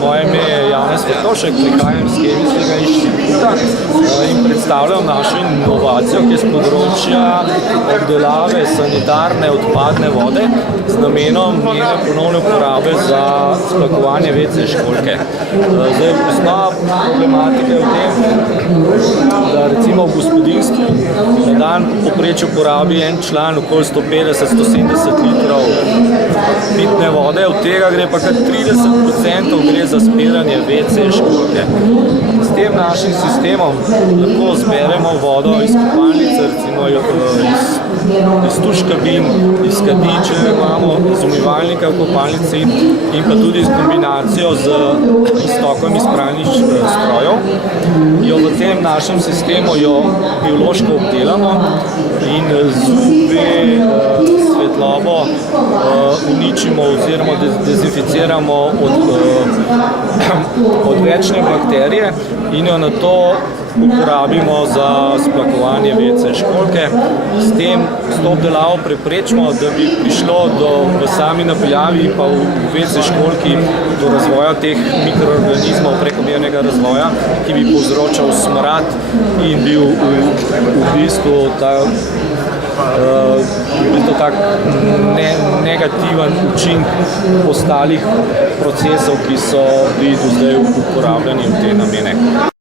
Moje ime je Janez Vrtovšek, prihajam iz Kemijskega inštituta in predstavljam našo inovacijo, ki je z področja obdelave sanitarne odpadne vode z namenom njene ponovne uporabe za splakovanje WC školjke. Zdaj, osnovna problematika je v tem, da recimo v gospodinjstvu na dan povprečju porabi en član okoli 150-170 litrov pitne vode, od tega gre pa kar 30% gre za spiranje WC školjke. S tem našim sistemom lahko zberemo vodo iz kopalnice, recimo iz tuš kabin, iz kadi, če imamo iz umivalnika v kopalnici, in pa tudi s kombinacijo z iztokom iz pralnih strojev. Jo v tem našem sistemu jo biološko obdelamo in z UV svetlobo uničimo oziroma dezinficiramo odvečne bakterije in jo nato uporabimo za splakovanje WC školjke. S to obdelavo preprečimo, da bi prišlo v sami napeljavi pa v WC školjki do razvoja teh mikroorganizmov, prekomernega razvoja, ki bi povzročal smrad in bil v bistvu tak negativen učinek ostalih procesov, ki so bili do zdaj uporabljeni v te namene.